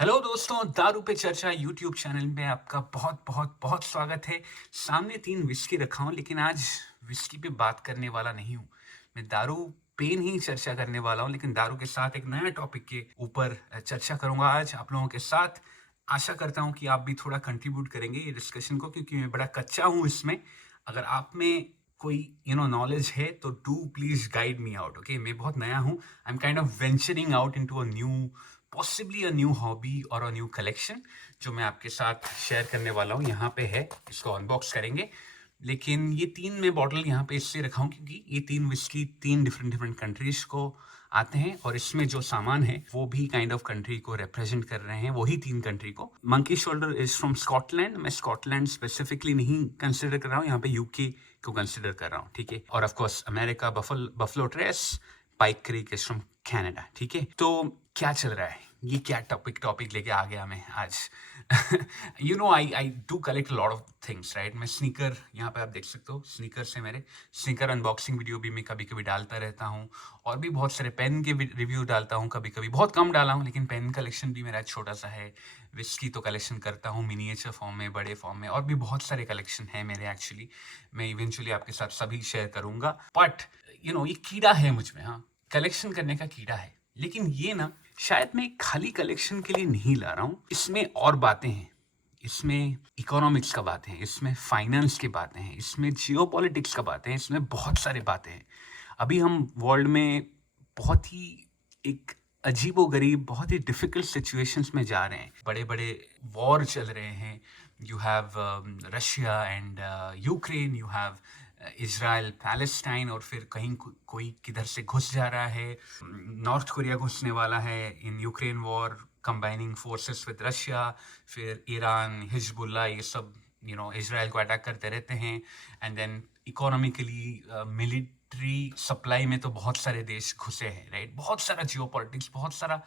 Hello दोस्तों, दारू पे चर्चा यूट्यूब चैनल में आपका बहुत बहुत बहुत स्वागत है। सामने 3 विस्की रखा हूँ, लेकिन आज विस्की पे बात करने वाला नहीं हूँ। मैं दारू पे नहीं चर्चा करने वाला हूँ, लेकिन दारू के साथ एक नया टॉपिक के ऊपर चर्चा करूँगा आज आप लोगों के साथ। आशा करता हूँ कि आप भी थोड़ा कंट्रीब्यूट करेंगे ये डिस्कशन को, क्योंकि मैं बड़ा कच्चा हूँ इसमें। अगर आप में कोई नॉलेज है तो do please guide me out. Okay, मैं बहुत नया हूँ। I am kind of venturing out into a new, possibly a new hobby और अ न्यू कलेक्शन, जो मैं आपके साथ शेयर करने वाला हूँ। यहाँ पे है, इसको अनबॉक्स करेंगे। लेकिन ये 3 मैं बॉटल यहाँ पे इसलिए रखा हूँ क्योंकि ये 3 विस्की 3 डिफरेंट डिफरेंट कंट्रीज को आते हैं, और इसमें जो सामान है वो भी काइंड ऑफ कंट्री को रिप्रेजेंट कर रहे हैं, वही 3 कंट्री को। Monkey shoulder is from Scotland. मैं स्कॉटलैंड स्पेसिफिकली नहीं कंसिडर कर रहा हूँ, यहाँ पे यूके को कंसिडर कर रहा हूँ, ठीक है। और of course America buffalo trace pike creek is from Canada, ठीक है। तो क्या चल रहा है, ये क्या टॉपिक लेके आ गया मैं आज। I do collect lot of things, right. मैं स्नीकर, यहाँ पे आप देख सकते हो स्नीकर से मेरे स्नीकर अनबॉक्सिंग वीडियो भी मैं कभी कभी डालता रहता हूँ, और भी बहुत सारे पेन के रिव्यू डालता हूँ कभी कभी। बहुत कम डाला हूँ, लेकिन पेन कलेक्शन भी मेरा छोटा सा है। विस्की तो कलेक्शन करता हूँ मिनिएचर फॉर्म में, बड़े फॉर्म में, और भी बहुत सारे कलेक्शन है मेरे एक्चुअली। मैं इवेंचुअली आपके साथ सभी शेयर करूंगा। बट ये कीड़ा है मुझ में, हाँ, कलेक्शन करने का कीड़ा है। लेकिन ये ना, शायद मैं खाली कलेक्शन के लिए नहीं ला रहा हूँ, इसमें और बातें हैं। इसमें इकोनॉमिक्स का बातें हैं, इसमें फाइनेंस की बातें हैं, इसमें जियोपॉलिटिक्स का बातें हैं, इसमें बहुत सारे बातें हैं। अभी हम वर्ल्ड में बहुत ही एक अजीबोगरीब, बहुत ही डिफिकल्ट सिचुएशंस में जा रहे हैं। बड़े बड़े वॉर चल रहे हैं। You have Russia and Ukraine, you have Israel Palestine, और फिर कहीं कोई किधर से घुस जा रहा है। नॉर्थ कोरिया घुसने वाला है in Ukraine war, combining forces with Russia. फिर ईरान, हिजबुल्ला, ये सब इजराइल को अटैक करते रहते हैं। And then economically, military supply में तो बहुत सारे देश घुसे हैं, राइट। बहुत सारा जियोपॉलिटिक्स, बहुत सारा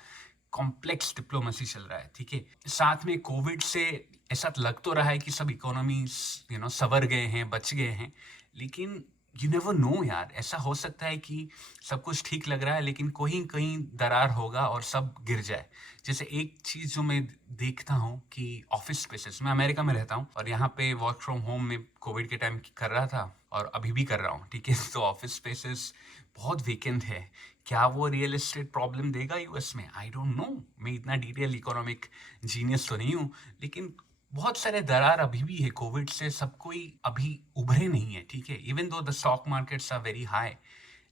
कॉम्प्लेक्स डिप्लोमेसी चल रहा है, ठीक है। साथ में कोविड से ऐसा लग तो रहा है कि सब इकोनॉमी सवर गए हैं, बच गए हैं, लेकिन यू नेवर नो यार। ऐसा हो सकता है कि सब कुछ ठीक लग रहा है, लेकिन कहीं कहीं दरार होगा और सब गिर जाए। जैसे एक चीज़ जो मैं देखता हूँ कि ऑफिस स्पेसेस, मैं अमेरिका में रहता हूँ और यहाँ पे वर्क फ्रॉम होम में कोविड के टाइम कर रहा था, और अभी भी कर रहा हूँ, ठीक है। तो ऑफिस स्पेसेस बहुत वीकेंड है। क्या वो रियल एस्टेट प्रॉब्लम देगा यूएस में? आई डोंट नो। मैं इतना डिटेल इकोनॉमिक जीनियस तो नहीं हूँ, लेकिन बहुत सारे दरार अभी भी है। कोविड से सब कोई अभी उभरे नहीं है, ठीक है। Even though the stock markets are very high,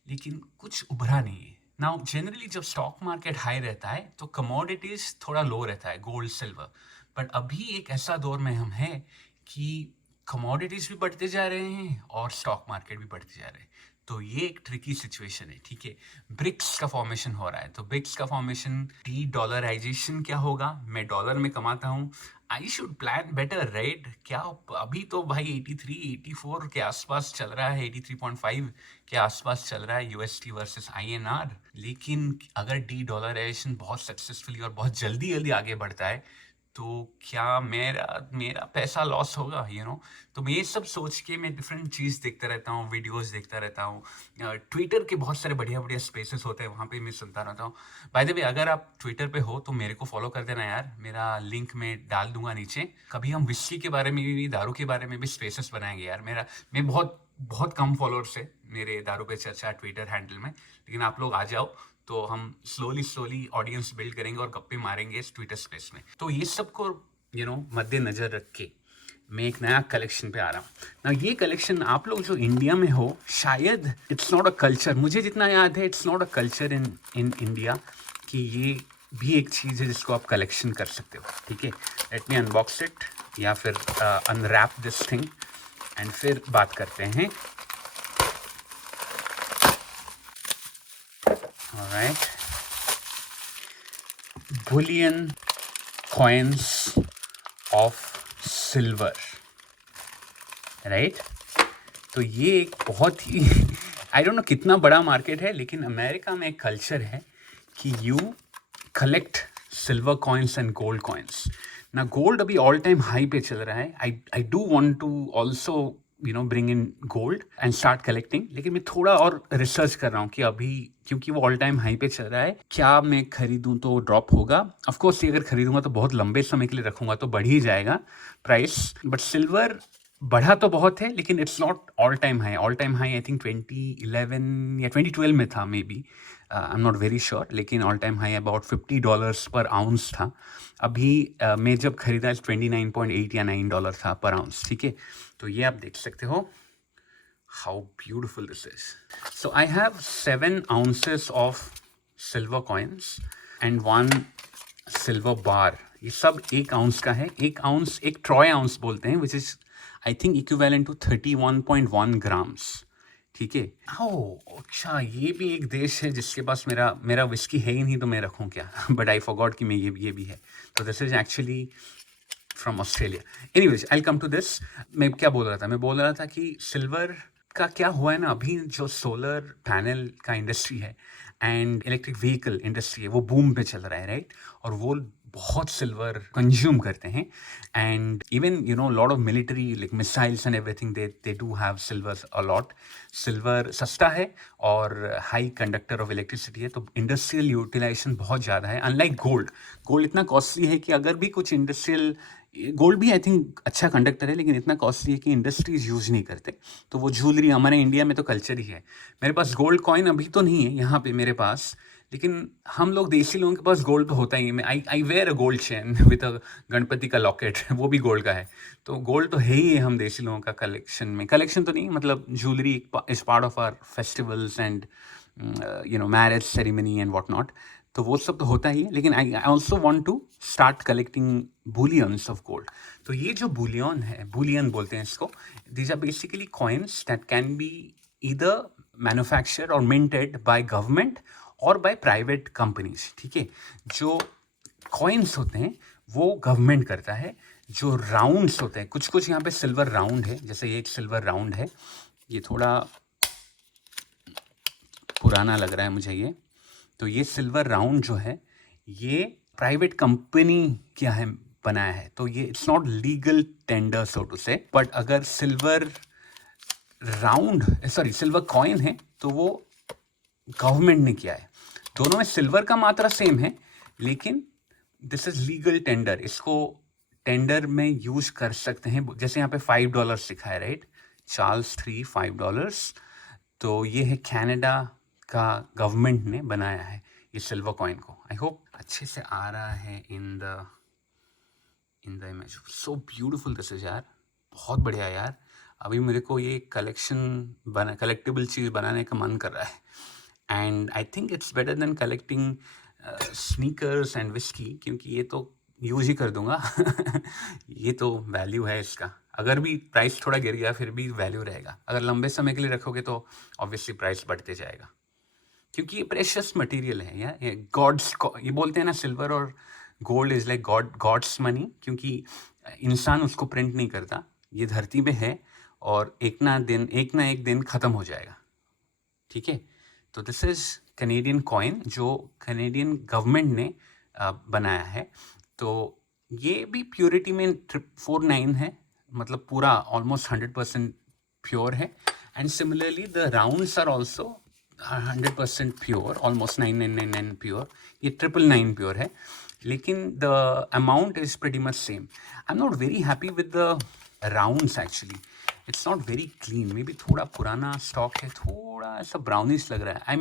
लेकिन कुछ उभरा नहीं है। नाउ जनरली जब स्टॉक मार्केट हाई रहता है तो कमोडिटीज थोड़ा लो रहता है, गोल्ड सिल्वर। बट अभी एक ऐसा दौर में हम हैं कि कमोडिटीज भी बढ़ते जा रहे हैं और स्टॉक मार्केट भी बढ़ते जा रहे हैं। तो ये एक ट्रिकी सिचुएशन है, ठीक है। ब्रिक्स का फॉर्मेशन हो रहा है, तो ब्रिक्स का फॉर्मेशन, डी डॉलराइजेशन क्या होगा? मैं डॉलर में कमाता हूँ, I should plan better, right. क्या अभी तो भाई 83 84 के आसपास चल रहा है, 83.5 के आसपास चल रहा है यूएसटी वर्सेस आईएनआर। लेकिन अगर डी डॉलराइजेशन बहुत सक्सेसफुली और बहुत जल्दी जल्दी आगे बढ़ता है, तो क्या मेरा मेरा पैसा लॉस होगा, तो मैं ये सब सोच के मैं डिफरेंट चीज़ देखता रहता हूँ, वीडियोस देखता रहता हूँ। ट्विटर के बहुत सारे बढ़िया बढ़िया स्पेसेस होते हैं, वहाँ पे मैं सुनता रहता हूँ। बाय द वे, अगर आप ट्विटर पे हो तो मेरे को फॉलो कर देना यार, मेरा लिंक मैं डाल दूंगा नीचे। कभी हम विस्की के बारे में भी, दारू के बारे में भी स्पेसेस बनाएंगे यार। मैं बहुत बहुत कम फॉलोअर्स है मेरे दारू पे चर्चा ट्विटर हैंडल में, लेकिन आप लोग आ जाओ तो हम स्लोली ऑडियंस बिल्ड करेंगे और गप्पे मारेंगे इस ट्विटर स्पेस में। तो ये सबको मद्देनजर रख के मैं एक नया कलेक्शन पे आ रहा हूँ ना। ये कलेक्शन आप लोग जो इंडिया में हो, शायद इट्स नॉट अ कल्चर, मुझे जितना याद है it's not a culture in India कि ये भी एक चीज़ है जिसको आप कलेक्शन कर सकते हो, ठीक है। लेट मी अनबॉक्स इट, या फिर अनरैप दिस थिंग, एंड फिर बात करते हैं। Alright, Boolean coins of silver, right. तो ये एक बहुत ही आई डोंट नो कितना बड़ा मार्केट है, लेकिन अमेरिका में एक कल्चर है कि you collect silver coins and gold coins ना। गोल्ड अभी ऑल टाइम हाई पे चल रहा है। I do want to also bring in gold and start collecting. लेकिन मैं थोड़ा और रिसर्च कर रहा हूँ कि अभी क्योंकि वो ऑल टाइम हाई पे चल रहा है, क्या मैं खरीदूं तो ड्रॉप होगा। ऑफ कोर्स अगर खरीदूंगा तो बहुत लंबे समय के लिए रखूंगा तो बढ़ ही जाएगा प्राइस। बट सिल्वर बढ़ा तो बहुत है, लेकिन it's not all time high. All time high I think 2011 या 2012 में था, may be, I am not very sure. लेकिन ऑल टाइम हाई अबाउट $50 पर आउंस था। अभी मैं जब खरीदा 29.8 या $9 था पर आउंस, ठीक है। तो ये आप देख सकते हो how beautiful this is. So I have 7 ounces of silver coins and 1 silver bar. ये सब 1 आउंस का है। 1 आउंस एक ट्रॉय आउंस बोलते हैं, which is I think equivalent to 31.1 grams, ठीक है। ओह अच्छा, ये भी एक देश है जिसके पास मेरा विस्की है ही नहीं, तो मैं रखूँ क्या? बट आई फॉरगॉट कि मैं ये भी है। तो this is actually from Australia. Anyways I come to this. मैं क्या बोल रहा था? मैं बोल रहा था कि सिल्वर का क्या हुआ है ना, अभी जो सोलर पैनल का इंडस्ट्री है एंड इलेक्ट्रिक व्हीकल इंडस्ट्री है, वो बूम पे चल रहा है, राइट? और वो बहुत सिल्वर कंज्यूम करते हैं। And even lot of military like missiles and everything they do have silver a lot. Silver सस्ता है और हाई कंडक्टर ऑफ इलेक्ट्रिसिटी है, तो इंडस्ट्रियल यूटिलाइजेशन बहुत ज़्यादा है। अनलाइक गोल्ड इतना कॉस्टली है कि अगर भी कुछ इंडस्ट्रियल, गोल्ड भी आई थिंक अच्छा कंडक्टर है, लेकिन इतना कॉस्टली है कि इंडस्ट्रीज यूज नहीं करते। तो वो ज्वेलरी हमारे इंडिया में तो कल्चर ही है। मेरे पास गोल्ड कॉइन अभी तो नहीं है यहाँ पे मेरे पास, लेकिन हम लोग देसी लोगों के पास गोल्ड तो होता ही है। मैं I wear a gold chain with a Ganpati का लॉकेट, वो भी गोल्ड का है। तो गोल्ड तो है ही है हम देसी लोगों का कलेक्शन में। कलेक्शन तो नहीं, मतलब jewellery is part of our festivals and marriage ceremony and what not. तो वो सब तो होता ही है, लेकिन I also want to start collecting bullions of gold. तो ये जो बुलियन है, बुलियन बोलते हैं इसको, these are basically coins that can be either manufactured और मिंटेड बाय गवर्नमेंट और बाय प्राइवेट कंपनीज, ठीक है। जो कॉइन्स होते हैं वो गवर्नमेंट करता है। जो राउंड्स होते हैं, कुछ यहाँ पे सिल्वर राउंड है, जैसे ये एक सिल्वर राउंड है, ये थोड़ा पुराना लग रहा है मुझे ये। तो ये सिल्वर राउंड जो है, ये प्राइवेट कंपनी क्या है बनाया है, तो ये it's not legal tender so to say. But अगर सिल्वर कॉइन है तो वो गवर्नमेंट ने किया है। दोनों में सिल्वर का मात्रा सेम है, लेकिन दिस इज लीगल टेंडर। इसको टेंडर में यूज कर सकते हैं। जैसे यहाँ पे $5 लिखा है, राइट? चार्ल्स 3 $5। तो ये है कनाडा का गवर्नमेंट ने बनाया है ये सिल्वर कॉइन को। आई होप अच्छे से आ रहा है in the image. So beautiful this is यार, बहुत बढ़िया यार। अभी मेरे को ये कलेक्टिबल चीज़ बनाने का मन कर रहा है। And I think it's better than collecting sneakers and whisky, क्योंकि ये तो यूज ही कर दूंगा। ये तो वैल्यू है इसका। अगर भी प्राइस थोड़ा गिर गया फिर भी वैल्यू रहेगा। अगर लंबे समय के लिए रखोगे तो ऑब्वियसली प्राइस बढ़ते जाएगा, क्योंकि ये प्रेशियस मटेरियल है यार। ये गॉड्स, ये बोलते हैं ना, सिल्वर और gold is like God's money, क्योंकि इंसान उसको प्रिंट नहीं करता। ये धरती पे है और एक ना एक दिन ख़त्म हो जाएगा, ठीक है। तो दिस इज कैनेडियन कॉइन जो कैनेडियन गवर्नमेंट ने बनाया है। तो ये भी प्योरिटी में 49 है, मतलब पूरा ऑलमोस्ट 100% प्योर है। And similarly the rounds are also 100% pure, almost 9999 pure. ये 999 प्योर है, लेकिन the amount is pretty much same. I am not very happy with the rounds actually. It's not very clean, maybe थोड़ा पुराना stock है, थोड़ा ऐसा brownish लग रहा है।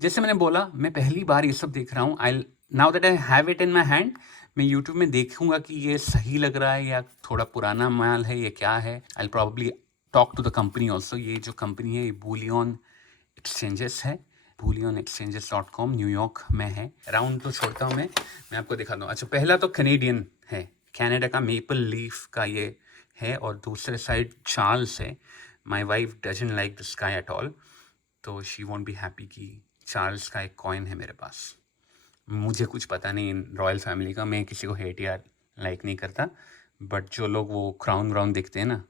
जैसे मैंने बोला, मैं पहली बार ये सब देख रहा हूँ। Now that I have it in my hand, मैं यूट्यूब में देखूंगा कि ये सही लग रहा है या थोड़ा पुराना माल है, ये क्या है। I probably talk to the company also. ये जो कंपनी है ये बुलियन एक्सचेंजेस है, bullionexchanges.com, न्यूयॉर्क में है। राउंड तो छोड़ता हूँ मैं आपको दिखा दूँ। अच्छा, पहला तो कैनेडियन है, कनाडा का मेपल लीफ का ये है, और दूसरे साइड चार्ल्स है। My wife doesn't like the sky at all, तो शी वॉन्ट बी हैप्पी कि चार्ल्स का एक कॉइन है मेरे पास। मुझे कुछ पता नहीं रॉयल फैमिली का, मैं किसी को हेट या लाइक नहीं करता, बट जो लोग वो क्राउन देखते हैं ना,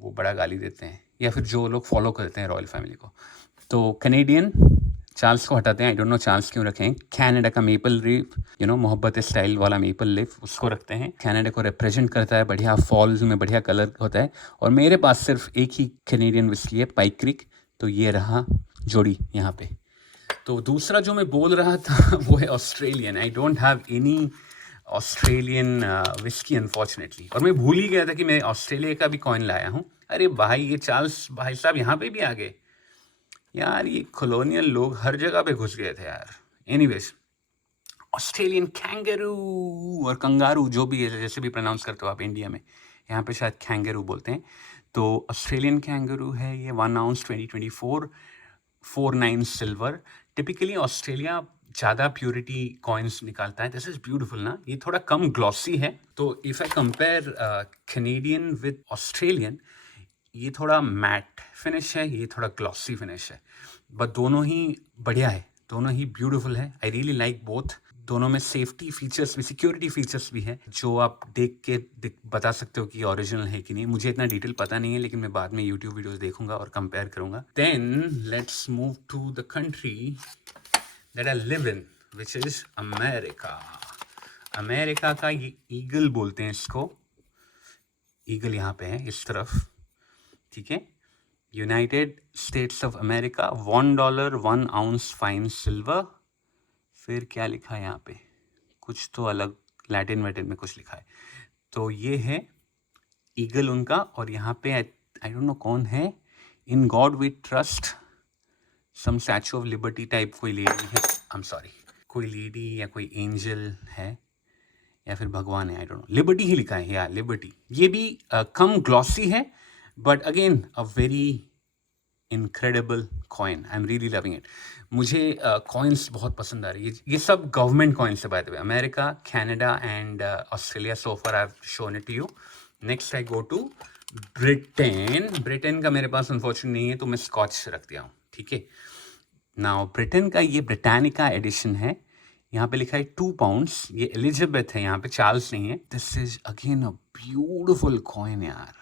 वो बड़ा गाली देते हैं, या फिर जो लोग फॉलो करते हैं रॉयल फैमिली को। तो कैनेडियन चार्ल्स को हटाते हैं, आई डोंट नो चार्ल्स क्यों रखे हैं। कनाडा का मेपल लीफ, मोहब्बत स्टाइल वाला मेपल लीफ, उसको रखते हैं। कनाडा को रिप्रेजेंट करता है, बढ़िया फॉल्स में बढ़िया कलर होता है। और मेरे पास सिर्फ एक ही कैनेडियन विस्की है, पाइक क्रीक, तो ये रहा जोड़ी यहाँ पे। तो दूसरा जो मैं बोल रहा था वो है Australian. I don't have any Australian whisky unfortunately, और मैं भूल ही गया था कि मैं ऑस्ट्रेलिया का भी कॉइन लाया हूँ। अरे भाई, ये चार्ल्स भाई साहब यहाँ पे भी आ गए यार। ये कॉलोनियल लोग हर जगह पे घुस गए थे यार। एनीवेज, ऑस्ट्रेलियन कैंगरू और कंगारू, जो भी है, जैसे भी प्रोनाउंस करते हो आप इंडिया में, यहाँ पे शायद कैंगरू बोलते हैं। तो ऑस्ट्रेलियन कैंगरू है ये, 1 आउंस 2024, 49 सिल्वर। टिपिकली ऑस्ट्रेलिया ज़्यादा प्योरिटी कॉइन्स निकालता है। दिस इज़ ब्यूटीफुल ना। ये थोड़ा कम ग्लॉसी है। तो if I compare Canadian with Australian, ये थोड़ा मैट फिनिश है, ये थोड़ा ग्लॉसी फिनिश है, बट दोनों ही बढ़िया है, दोनों ही ब्यूटीफुल है। I really like both. दोनों में सेफ्टी फीचर्स भी, सिक्योरिटी फीचर्स भी है, जो आप देख के बता सकते हो कि ओरिजिनल है कि नहीं। मुझे इतना डिटेल पता नहीं है, लेकिन मैं बाद में यूट्यूब वीडियोस देखूंगा और कंपेयर करूंगा। Then let's move to the country that I live in, which is America. America का ये ईगल बोलते हैं इसको। ईगल यहाँ पे है इस तरफ, ठीक है। United states of America, $1, 1 ounce fine silver. फिर क्या लिखा है यहाँ पे, कुछ तो अलग लैटिन वैटिन में कुछ लिखा है। तो ये है ईगल उनका। और यहाँ पे आई डोंट नो कौन है, in God we trust, some statue of liberty type कोई लेडी है। आई एम सॉरी, कोई लेडी या कोई एंजल है या फिर भगवान है, आई डोंट नो। लिबर्टी ही लिखा है या लिबर्टी। ये भी कम ग्लॉसी है, but again a very incredible coin. I am really loving it. मुझे कॉइन्स बहुत पसंद आ रही है। ये सब गवर्नमेंट कॉइन्स है by the way. America, Canada and Australia, so far I have shown it to you. Next I go to Britain. Britain का मेरे पास अनफॉर्चुनेट नहीं है, तो मैं स्कॉच रख दिया हूँ, ठीक है। नाउ ब्रिटेन का ये ब्रिटानिका एडिशन है। यहाँ पे लिखा है 2 पाउंड्स। ये एलिजाबेथ है, यहाँ पे चार्ल्स नहीं है। This is again a beautiful coin यार,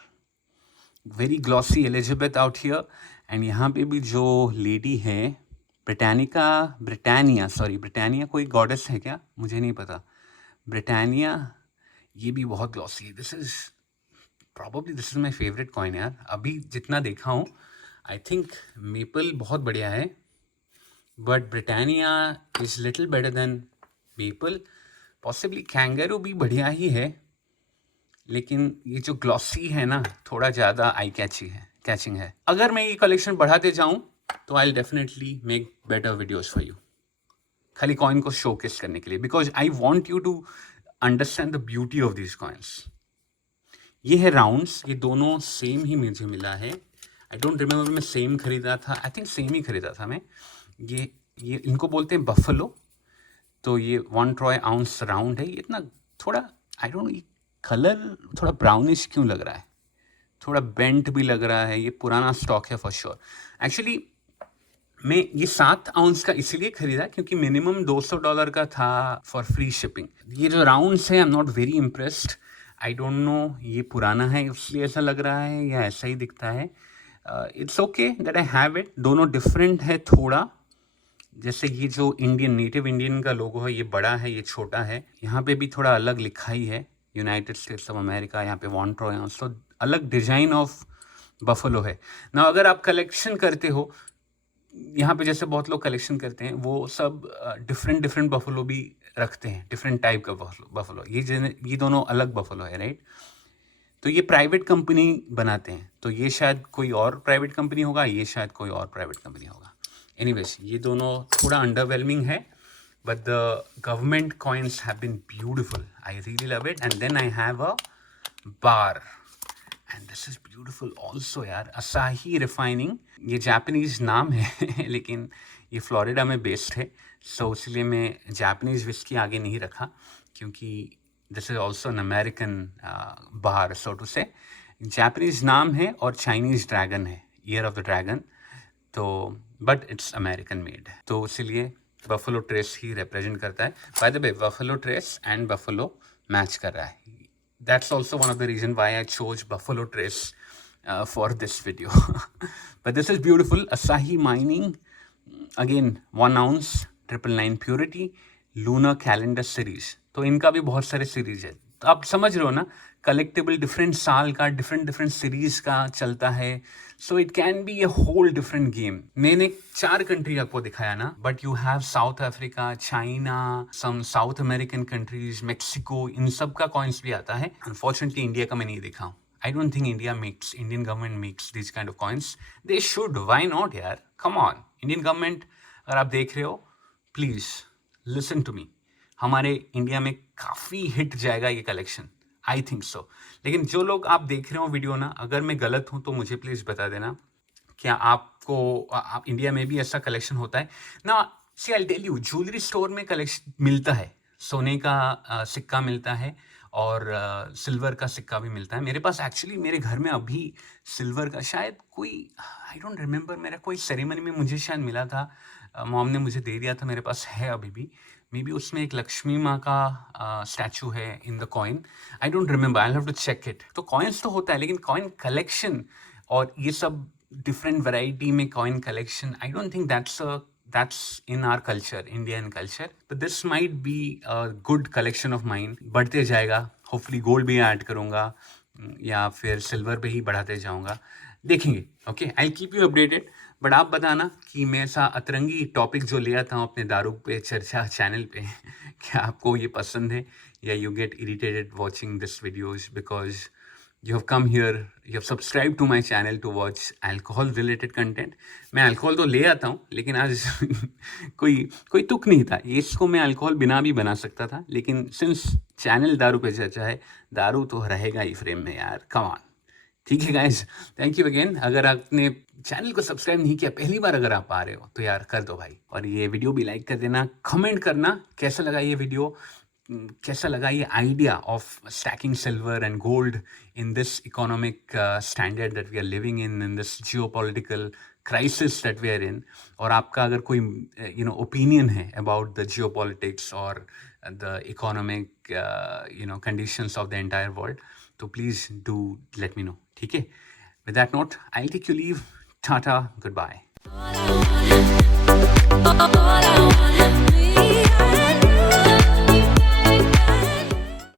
very glossy Elizabeth out here. And यहाँ पे भी जो लेडी है, ब्रिटानिया कोई गॉडेस है क्या, मुझे नहीं पता। ब्रिटानिया, ये भी बहुत ग्लॉसी है। This is my favourite coin यार, अभी जितना देखा हूँ। आई थिंक मेपल बहुत बढ़िया है, but Britannia is little better than maple. Possibly kangaroo भी बढ़िया ही है, लेकिन ये जो ग्लॉसी है ना, थोड़ा ज़्यादा आई कैचिंग है। अगर मैं ये कलेक्शन बढ़ाते जाऊं तो I will definitely make better videos for you, खाली कॉइन को शोकेस करने के लिए, because I want you to understand the beauty of this coins. ये है राउंड्स, ये दोनों सेम ही मुझे मिला है। आई डोंट रिमेंबर मैं सेम खरीदा था, आई थिंक सेम ही खरीदा था मैं। ये इनको बोलते हैं बफलो। तो ये 1 ट्रॉय आउंस राउंड है। ये इतना थोड़ा, आई डोंट नो, कलर थोड़ा ब्राउनिश क्यों लग रहा है, थोड़ा बेंट भी लग रहा है। ये पुराना स्टॉक है फॉर श्योर। एक्चुअली मैं ये 7 आउंस का इसलिए खरीदा क्योंकि मिनिमम $200 का था फॉर फ्री शिपिंग। ये जो राउंड्स है, I am not very impressed. I don't no ये पुराना है इसलिए ऐसा लग रहा है या ऐसा ही दिखता है। It's okay that I have it. दोनों डिफरेंट है थोड़ा। जैसे ये जो नेटिव इंडियन का लोगो है, ये बड़ा है, ये छोटा है। यहाँ पे भी थोड़ा अलग लिखा ही है, यूनाइटेड स्टेट्स ऑफ अमेरिका। यहाँ पे 1 ट्रॉय आउंस, तो अलग डिजाइन ऑफ बफलो है ना। अगर आप कलेक्शन करते हो, यहाँ पे जैसे बहुत लोग कलेक्शन करते हैं, वो सब डिफरेंट बफलो भी रखते हैं, डिफरेंट टाइप का बफलो। ये दोनों अलग बफलो है, राइट। तो ये प्राइवेट कंपनी बनाते हैं, तो ये शायद कोई और प्राइवेट कंपनी होगा, ये शायद कोई और प्राइवेट कंपनी होगा। एनीवेज, ये दोनों थोड़ा अंडरवेलमिंग है, but the government coins have been beautiful. I really love it. And then I have a bar, and this is beautiful also यार। Asahi Refining, ये जापानीज नाम है लेकिन ये फ्लोरिडा में बेस्ड है, सो इसलिए मैं जापानीज विस्की आगे नहीं रखा, क्योंकि this is also an American bar, so to say. Japanese नाम है और चाइनीज ड्रैगन है, ईयर ऑफ द ड्रैगन, तो बट इट्स अमेरिकन मेड, तो इसलिए बफलो ट्रेस ही रिप्रेजेंट करता है। By the way, Buffalo Trace and buffalo match कर रहा है। That's also one of the reason why I chose Buffalo Trace for this video. But this is beautiful. Asahi mining, again 1 ounce 999 purity lunar calendar series, तो इनका भी बहुत सारे series है। तो आप समझ रहे हो ना, कलेक्टेबल डिफरेंट साल का डिफरेंट डिफरेंट सीरीज का चलता है। So it can be a whole different game. मैंने 4 कंट्री आपको दिखाया ना, but you have South Africa, China, some South American countries, Mexico, इन सब का कॉइन्स भी आता है। अनफॉर्चुनेटली इंडिया का मैं नहीं देखा हूँ। आई don't think Indian government makes this kind of coins. They should, why not यार, कम ऑन। इंडियन गवर्नमेंट अगर आप देख रहे हो, प्लीज लिसन टू मी। हमारे इंडिया में काफ़ी हिट जाएगा ये कलेक्शन, आई थिंक सो। लेकिन जो लोग आप देख रहे हो वीडियो ना, अगर मैं गलत हूँ तो मुझे प्लीज़ बता देना। क्या आपको आप इंडिया में भी ऐसा कलेक्शन होता है ना? See I tell you, jewellery store में कलेक्शन मिलता है, सोने का सिक्का मिलता है और सिल्वर का सिक्का भी मिलता है। मेरे पास एक्चुअली मेरे घर में अभी सिल्वर का शायद कोई, आई डोंट रिमेंबर, मेरा कोई सेरेमनी में मुझे शायद मिला था, मॉम ने मुझे दे दिया था, मेरे पास है अभी भी। मे बी उसमें एक लक्ष्मी माँ का स्टैचू है in the coin, I don't remember, I have to check it. तो कॉइन्स तो होता है, लेकिन कॉइन कलेक्शन और ये सब डिफरेंट वैरायटी में coin collection, I don't think that's in our culture, Indian culture. तो this might be a good collection of mine. बढ़ते जाएगा, होपफुली गोल्ड भी ऐड करूँगा या फिर सिल्वर पे ही बढ़ाते जाऊँगा, देखेंगे। Okay, I keep you updated. But आप बताना कि मैं ऐसा अतरंगी टॉपिक जो ले आता हूँ अपने दारू पे चर्चा चैनल पे, क्या आपको ये पसंद है, या you get irritated watching this videos because you have come here, you have subscribed to my channel to watch alcohol related content। मैं अल्कोहल तो ले आता हूँ, लेकिन आज कोई तुक नहीं था, इसको मैं अल्कोहल बिना भी बना सकता था, लेकिन सिंस चैनल दारू पे चर्चा है, दारू तो रहेगा ही फ्रेम में यार, कम ऑन। ठीक है गाइज, थैंक यू अगेन। अगर आपने चैनल को सब्सक्राइब नहीं किया, पहली बार अगर आप आ रहे हो तो यार कर दो भाई, और ये वीडियो भी लाइक कर देना। कमेंट करना कैसा लगा ये वीडियो, कैसा लगा ये idea of stacking silver and gold in this economic standard that we are living in this geopolitical crisis that we are in. और आपका अगर कोई ओपिनियन है अबाउट द जियोपॉलिटिक्स और the economic conditions of the entire world, तो please do let me know. ठीक है, with that note I will take you leave. Tata, good bye.